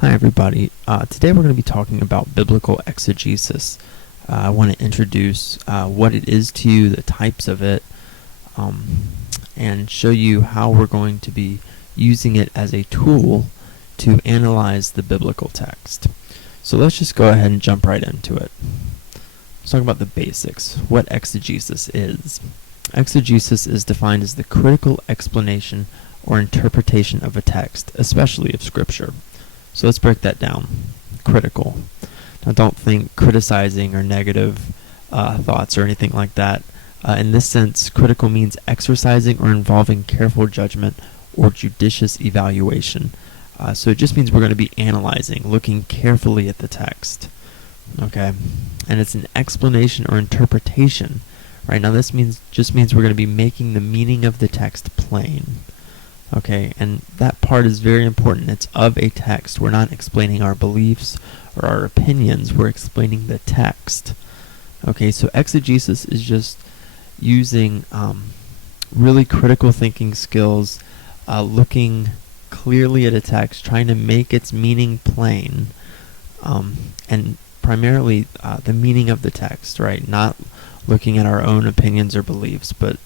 Hi everybody. Today we're going to be talking about biblical exegesis. I want to introduce what it is to you, the types of it, and show you how we're going to be using it as a tool to analyze the biblical text. So let's just go ahead and jump right into it. Let's talk about the basics, what exegesis is. Exegesis is defined as the critical explanation or interpretation of a text, especially of Scripture. So let's break that down. Critical. Now don't think criticizing or negative thoughts or anything like that. In this sense, critical means exercising or involving careful judgment or judicious evaluation. So it just means we're going to be analyzing, looking carefully at the text. Okay? And it's an explanation or interpretation. Right? Now this just means we're going to be making the meaning of the text plain. Okay, and that part is very important. It's of a text. We're not explaining our beliefs or our opinions. We're explaining the text. Okay, so exegesis is just using really critical thinking skills, looking clearly at a text, trying to make its meaning plain, and primarily the meaning of the text, right? Not looking at our own opinions or beliefs, but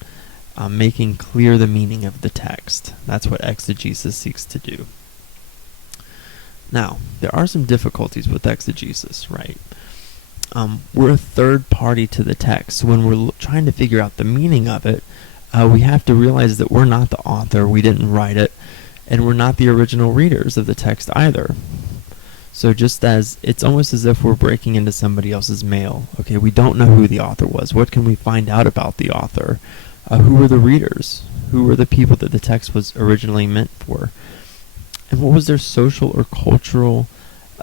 making clear the meaning of the text. That's what exegesis seeks to do. Now, there are some difficulties with exegesis, right? We're a third party to the text. So when we're trying to figure out the meaning of it, we have to realize that we're not the author, we didn't write it, and we're not the original readers of the text either. So just as it's almost as if we're breaking into somebody else's mail. Okay, we don't know who the author was. What can we find out about the author? Who were the readers? Who were the people that the text was originally meant for? And what was their social or cultural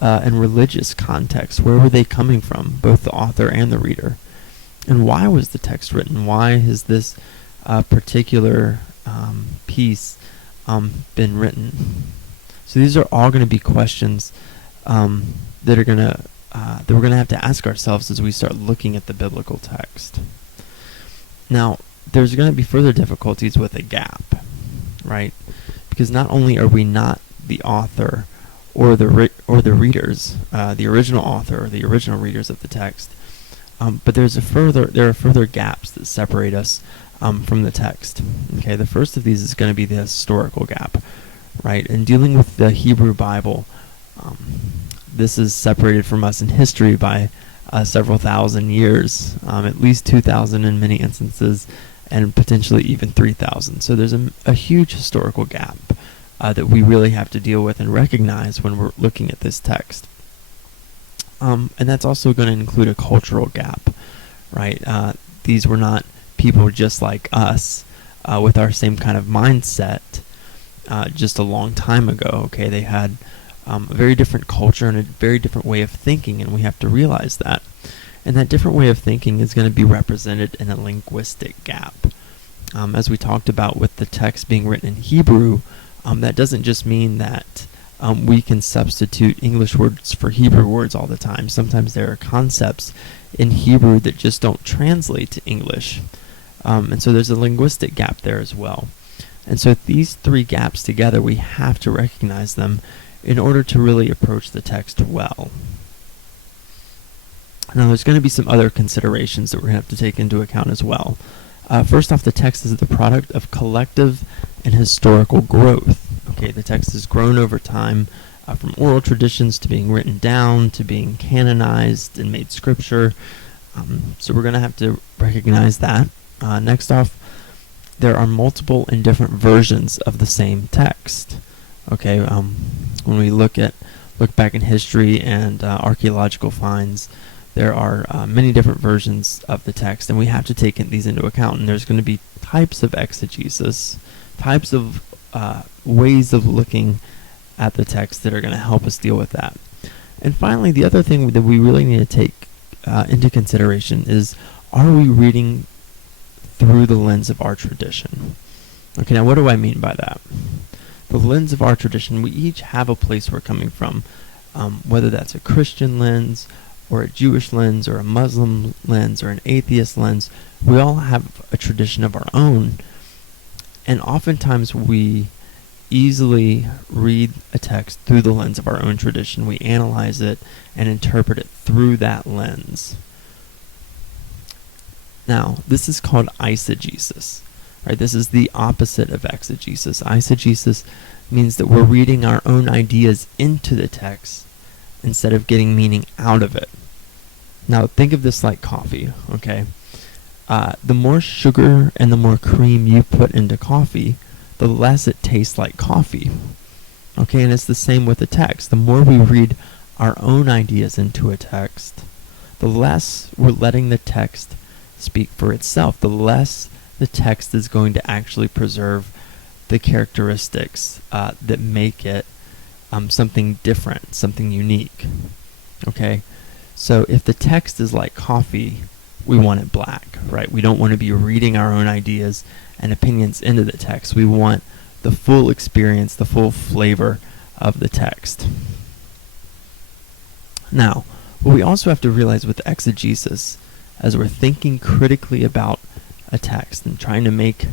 and religious context? Where were they coming from, both the author and the reader? And why was the text written? Why has this particular piece been written? So these are all going to be questions that we're going to have to ask ourselves as we start looking at the biblical text. Now, there's going to be further difficulties with a gap, right? Because not only are we not the author or the readers, the original author or the original readers of the text, but there are further gaps that separate us from the text. Okay, the first of these is going to be the historical gap, right? In dealing with the Hebrew Bible, this is separated from us in history by several thousand years, at least 2,000 in many instances, and potentially even 3,000. So there's a huge historical gap that we really have to deal with and recognize when we're looking at this text. And that's also going to include a cultural gap, right? These were not people just like us with our same kind of mindset just a long time ago. Okay, they had a very different culture and a very different way of thinking, and we have to realize that. And that different way of thinking is going to be represented in a linguistic gap. As we talked about with the text being written in Hebrew, that doesn't just mean that we can substitute English words for Hebrew words all the time. Sometimes there are concepts in Hebrew that just don't translate to English. And so there's a linguistic gap there as well. And so these three gaps together, we have to recognize them in order to really approach the text well. Now, there's going to be some other considerations that we're going to have to take into account as well. First off, the text is the product of collective and historical growth. Okay, the text has grown over time from oral traditions to being written down to being canonized and made scripture. So we're going to have to recognize that. Next off, there are multiple and different versions of the same text. Okay, when we look back in history and archaeological finds, there are many different versions of the text, and we have to take these into account. And there's going to be types of exegesis, types of ways of looking at the text that are going to help us deal with that. And finally, the other thing that we really need to take into consideration is, are we reading through the lens of our tradition? Okay, now what do I mean by that? The lens of our tradition, we each have a place we're coming from, whether that's a Christian lens, or a Jewish lens, or a Muslim lens, or an atheist lens. We all have a tradition of our own, and oftentimes we easily read a text through the lens of our own tradition. We analyze it and interpret it through that lens. Now, this is called eisegesis, right? This is the opposite of exegesis. Eisegesis means that we're reading our own ideas into the text instead of getting meaning out of it. Now, think of this like coffee, okay? The more sugar and the more cream you put into coffee, the less it tastes like coffee. Okay, and it's the same with the text. The more we read our own ideas into a text, the less we're letting the text speak for itself, the less the text is going to actually preserve the characteristics that make it something different, something unique. Okay, so if the text is like coffee, we want it black, right? We don't want to be reading our own ideas and opinions into the text. We want the full experience, the full flavor of the text. Now, what we also have to realize with exegesis, as we're thinking critically about a text and trying to make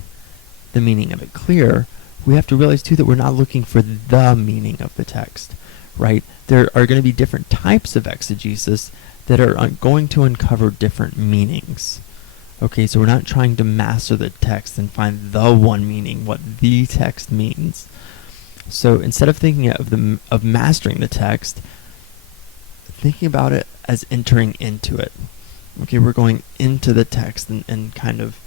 the meaning of it clear, we have to realize too that we're not looking for the meaning of the text, right? There are going to be different types of exegesis that are going to uncover different meanings. Okay, so we're not trying to master the text and find the one meaning, what the text means. So instead of thinking of mastering the text, thinking about it as entering into it. Okay, we're going into the text and kind of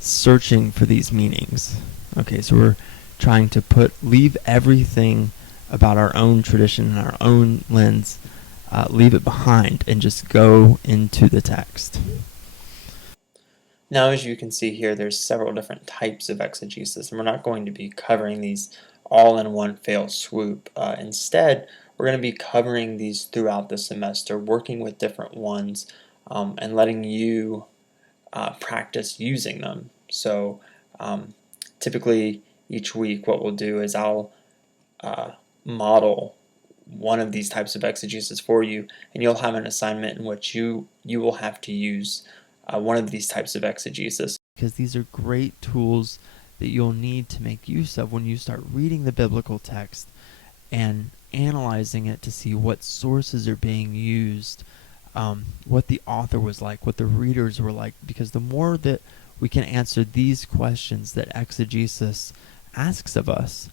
searching for these meanings. Okay, so we're trying to leave everything about our own tradition and our own lens, leave it behind and just go into the text. Now, as you can see here, there's several different types of exegesis, and we're not going to be covering these all in one fell swoop. Instead, we're going to be covering these throughout the semester, working with different ones, and letting you practice using them. So typically each week what we'll do is I'll model one of these types of exegesis for you, and you'll have an assignment in which you will have to use one of these types of exegesis. Because these are great tools that you'll need to make use of when you start reading the biblical text and analyzing it to see what sources are being used, what the author was like, what the readers were like, because the more that we can answer these questions that exegesis asks of us,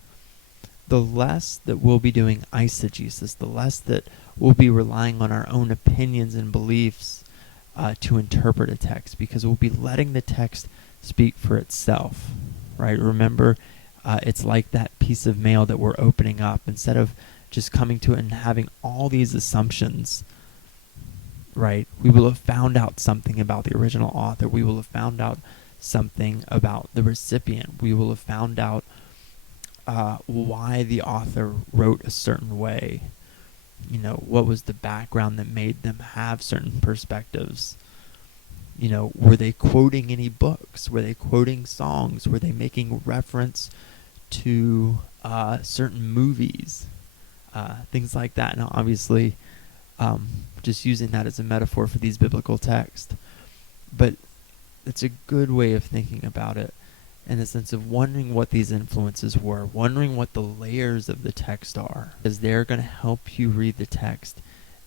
the less that we'll be doing eisegesis, the less that we'll be relying on our own opinions and beliefs to interpret a text, because we'll be letting the text speak for itself, right? Remember, it's like that piece of mail that we're opening up. Instead of just coming to it and having all these assumptions, right, we will have found out something about the original author. We will have found out something about the recipient. We will have found out why the author wrote a certain way. You know, what was the background that made them have certain perspectives? You know, were they quoting any books? Were they quoting songs? Were they making reference to certain movies? Things like that. Now, obviously, just using that as a metaphor for these biblical texts. But it's a good way of thinking about it, in the sense of wondering what these influences were, wondering what the layers of the text are, because they're going to help you read the text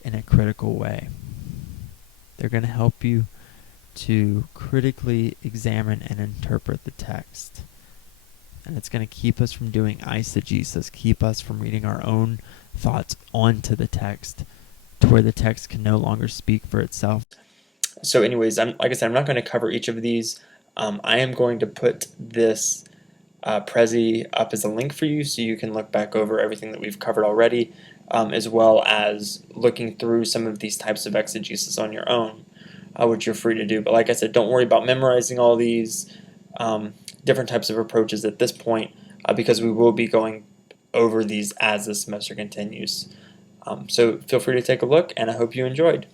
in a critical way. They're going to help you to critically examine and interpret the text. And it's going to keep us from doing eisegesis, keep us from reading our own thoughts onto the text, to where the text can no longer speak for itself. So anyways, like I said, I'm not going to cover each of these. I am going to put this Prezi up as a link for you, so you can look back over everything that we've covered already, as well as looking through some of these types of exegesis on your own, which you're free to do. But like I said, don't worry about memorizing all these different types of approaches at this point, because we will be going over these as the semester continues. So feel free to take a look, and I hope you enjoyed.